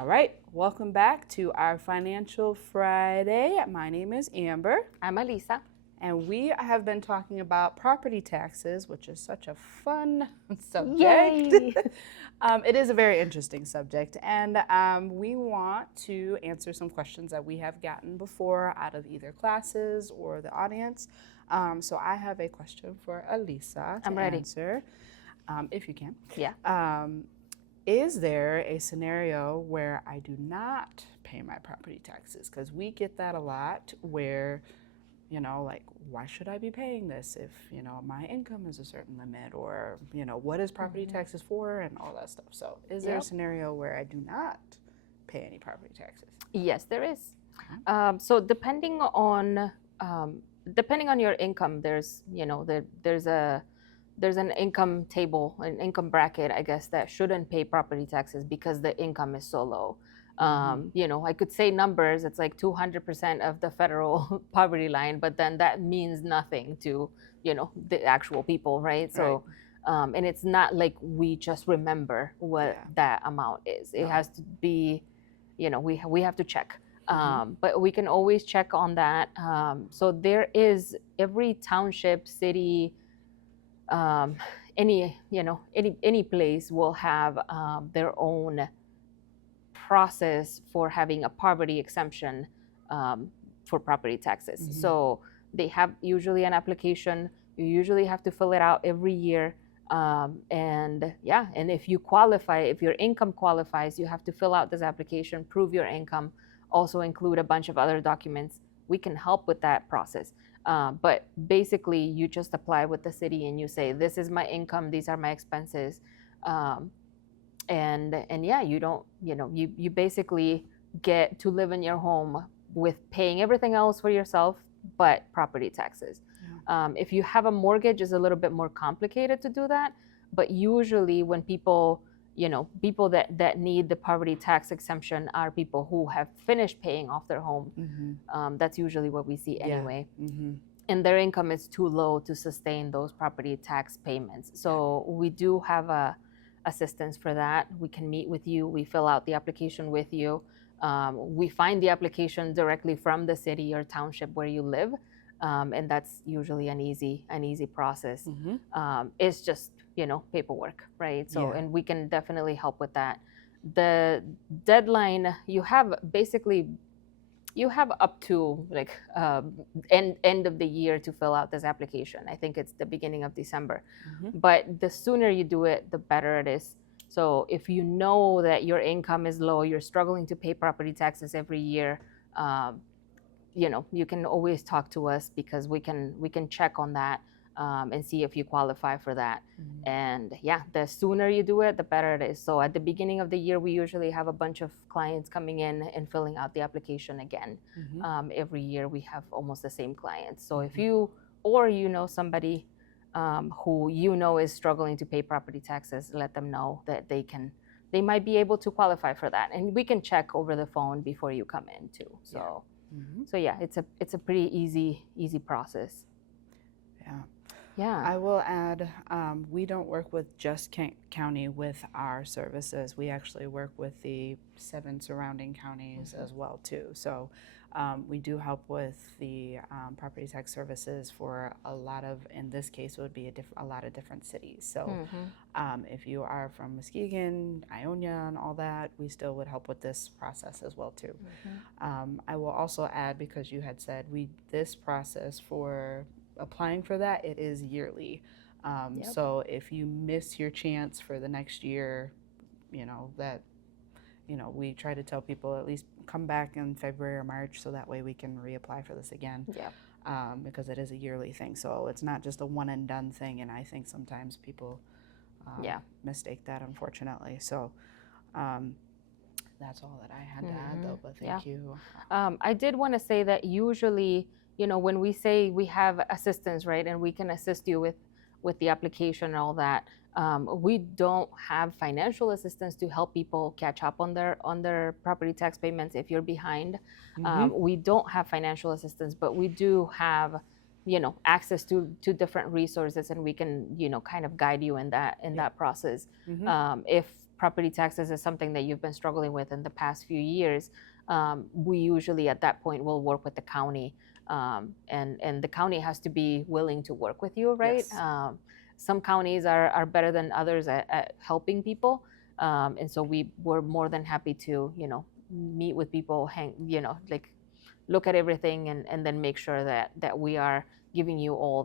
All right, welcome back to our Financial Friday. My name is Amber. I'm Alisa. And we have been talking about property taxes, which is such a fun subject. Yay! It is a very interesting subject, and we want to answer some questions that we have gotten before out of either classes or the audience. So I have a question for Alisa to I'm ready. answer, if you can. Yeah. Is there a scenario where I do not pay my property taxes? Because we get that a lot where, like, why should I be paying this if, my income is a certain limit, or, what is property taxes for, and all that stuff. So is there a scenario where I do not pay any property taxes? Yes, there is. So depending on your income, there's there's an income table, an income bracket, I guess, that shouldn't pay property taxes because the income is so low. I could say numbers, it's like 200% of the federal poverty line, but then that means nothing to, the actual people, right? So, and it's not like we just remember what that amount is. It has to be, we have to check. But we can always check on that. So there is every township, city, any place will have their own process for having a poverty exemption for property taxes. So they have usually an application. You usually have to fill it out every year. And if you qualify, if your income qualifies, you have to fill out this application, prove your income, also include a bunch of other documents. We can help with that process. But basically, you just apply with the city and you say, this is my income, these are my expenses. You basically get to live in your home with paying everything else for yourself, but property taxes. If you have a mortgage, it's a little bit more complicated to do that. But usually when people that need the poverty tax exemption are people who have finished paying off their home. That's usually what we see anyway. And their income is too low to sustain those property tax payments. So we do have a assistance for that. We can meet with you. We fill out the application with you. We find the application directly from the city or township where you live. And that's usually an easy process. It's just, paperwork, right? So, and we can definitely help with that. The deadline, you have up to like end of the year to fill out this application. I think it's the beginning of December. But the sooner you do it, the better it is. So if you know that your income is low, you're struggling to pay property taxes every year, you can always talk to us because we can check on that and see if you qualify for that. And the sooner you do it, the better it is. So at the beginning of the year, we usually have a bunch of clients coming in and filling out the application again. Every year we have almost the same clients. So if you know somebody who is struggling to pay property taxes, let them know that they might be able to qualify for that. And we can check over the phone before you come in too. So it's a pretty easy process. Yeah. I will add, we don't work with just Kent County with our services. We actually work with the 7 surrounding counties as well too. So we do help with the property tax services for a lot of, in this case, it would be a lot of different cities. So if you are from Muskegon, Ionia, and all that, we still would help with this process as well too. I will also add, because you had said this process for applying for that, it is yearly. So if you miss your chance for the next year, we try to tell people at least come back in February or March, so that way we can reapply for this again. Because it is a yearly thing, so it's not just a one and done thing. And I think sometimes people mistake that, unfortunately. So that's all that I had to add, though. But thank you. I did want to say that usually, when we say we have assistance, right, and we can assist you with the application and all that, we don't have financial assistance to help people catch up on their property tax payments if you're behind. We don't have financial assistance, but we do have, access to different resources, and we can, kind of guide you in that process. If property taxes is something that you've been struggling with in the past few years, we usually at that point will work with the county, and the county has to be willing to work with you, right? Yes. Some counties are better than others at helping people, and so we're more than happy to, meet with people, like look at everything, and then make sure that we are giving you all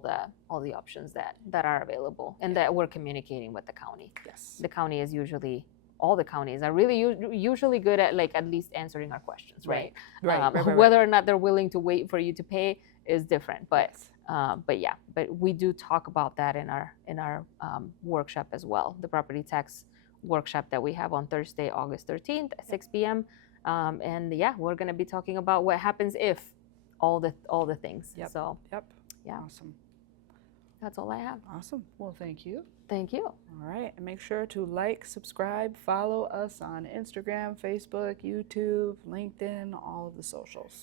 the options that are available, and that we're communicating with the county. Yes. The county is usually, all the counties are really usually good at like at least answering our questions, right? Right. Whether or not they're willing to wait for you to pay is different, but Yes. but we do talk about that in our workshop as well, the property tax workshop that we have on Thursday, August 13th at 6 p.m. And we're going to be talking about what happens if all the things. Yep. So Yep. yeah. Awesome. That's all I have. Awesome. Well, thank you. Thank you. All right. And make sure to like, subscribe, follow us on Instagram, Facebook, YouTube, LinkedIn, all of the socials.